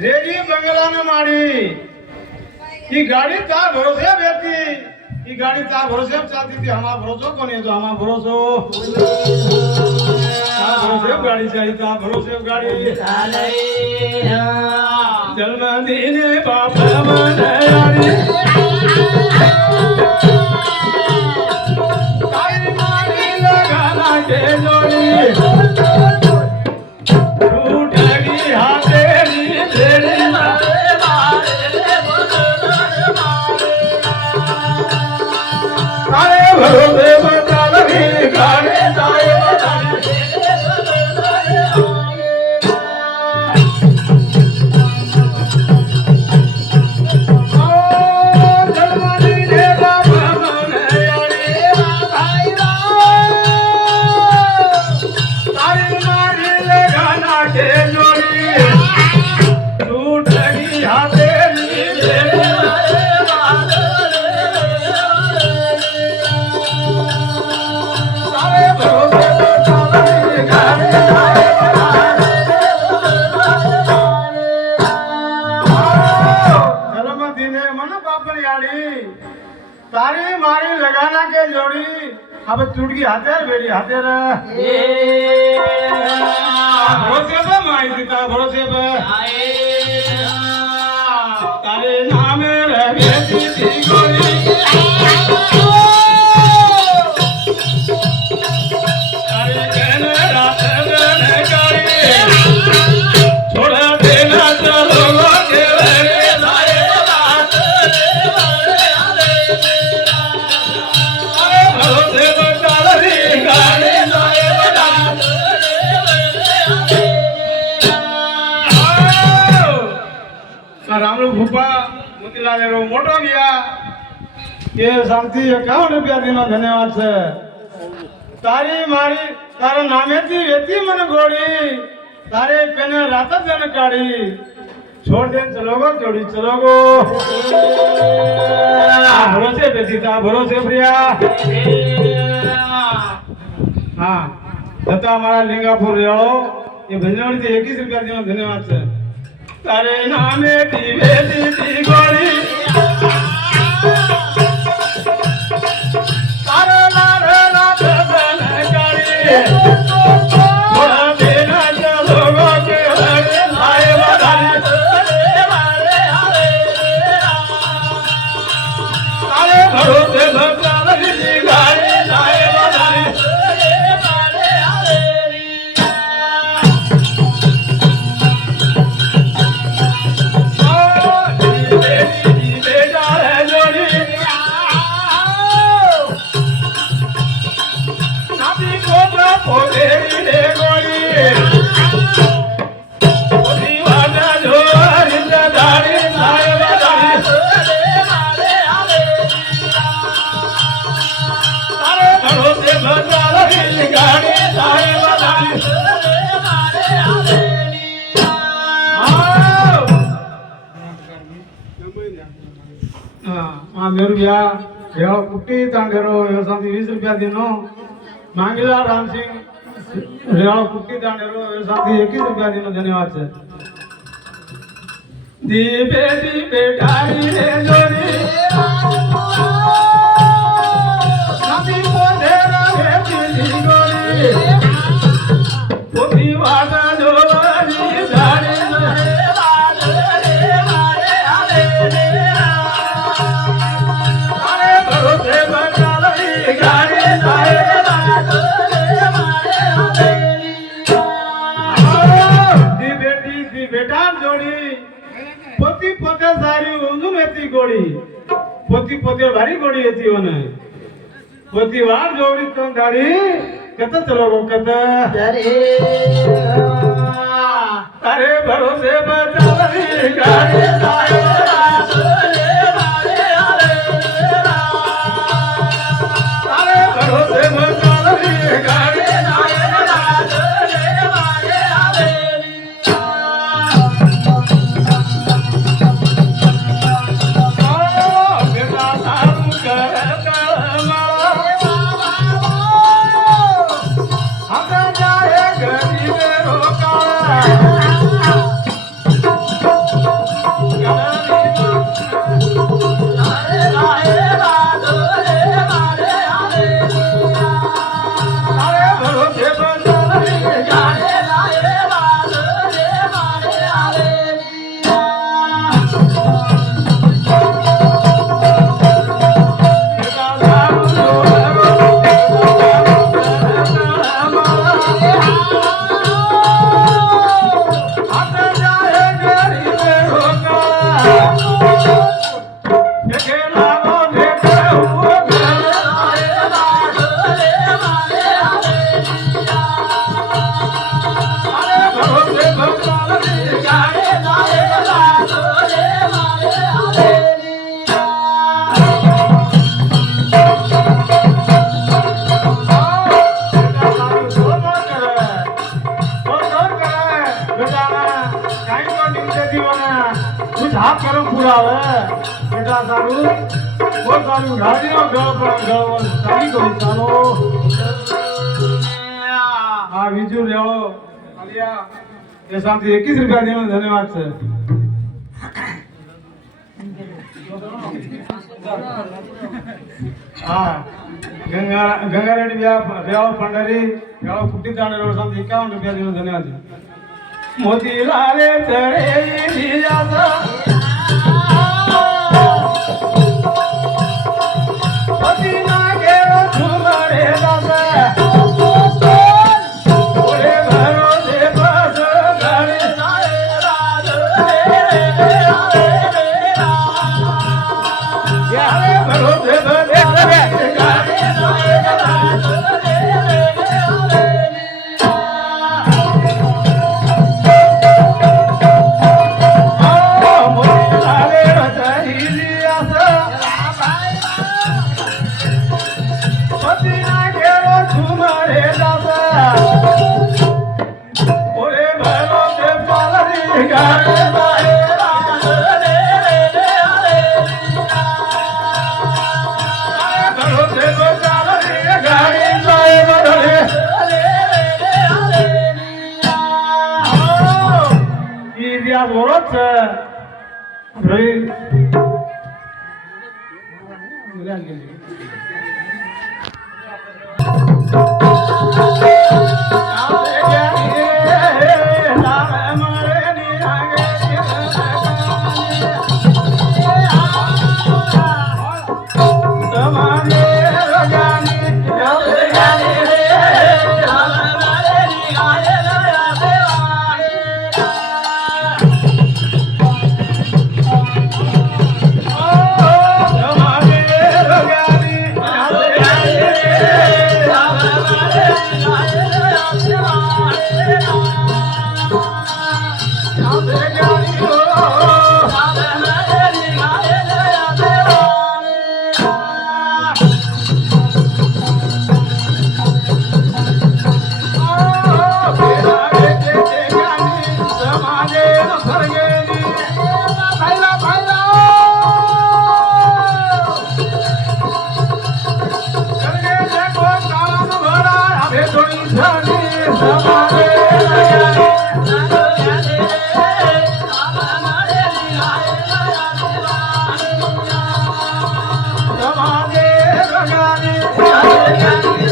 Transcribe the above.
ready बंगला माड़ी ये गाड़ी ता भरोसे बेटी ये गाड़ी ता भरोसे चलती थी हमारा भरोसा कौन है तो हमारा भरोसा भरोसे गाड़ी चाहिए ता भरोसे गाड़ी जन्म दीने बाबा मन यारी तारी मारी लगाना के जोड़ी तारी मारी लगाना के जोड़ी अब टूट गई हाथेर बेड़ी हाथेर भरोसे पे माई सीता भरोसे पे तारे नामे रहे थी गोरी तारे कहने रात रहने गाड़ी छोड़ा देना चलो के रामलो भूपा मोतीलाल रो मोटो गया ये शांति 51 रुपया दिनो धन्यवाद से तारी मारी तारा नामे थी वेती मन गोड़ी तारे पेने रात जन काड़ी छोड़ दे चलोगो जोड़ी चलोगो भरोसे बेसीता भरोसे प्रिया हाँ तथा हमारा लिंगापुर रेड़ो ये भजनवाड़ी से 21 रुपया दिनो धन्यवाद से तारे नामे दीवे दी गोरी तारे नारे नाथ बन गाड़ी थोड़ा देना चलोगो के हरे लाए बधाई तारे भरोसे भक्ता लगी गाड़ी लाए बधाई मेरू भैया रेवा कुट्टी तांडेरो व्यवसाय 20 रुपया दिनो मांगीला राम सिंह रेवा कुट्टी तांडेरो व्यवसाय 21 रुपया दिनो धन्यवाद से दीपे ढाली रे जोरी नदी पोधेरा रे दिली गोरी पोथी वाटा जोरी ढाली रे बाले रे मारे आले रे भरोसे बचाली गाड़ी लाए दी बेटी दी बेटा जोड़ी पोती पोते सारी उंदुन एती गोड़ी पोती पोते भारी गोड़ी एती ओने पोती वार जोड़ी तो गाड़ी कत चलो कत अरे भरोसे बचाली गाड़ी लाए મારો પુરાવે બેટા તારું બહુ સારું ગાડીનો ગળ પણ ગળવલ ચાલી ગયું ચાલો હા બીજું લેવો આલિયા એ શાંતિ 21 રૂપિયા દેવાનો ધન્યવાદ છે હા ગંગા રેડી રેવાળો પંડારી રેવાળો ફૂટી તાણે રોડ શાંતિ 51 રૂપિયા દેવાનો ધન્યવાદ છે મોતીલાલે ચરે લીયા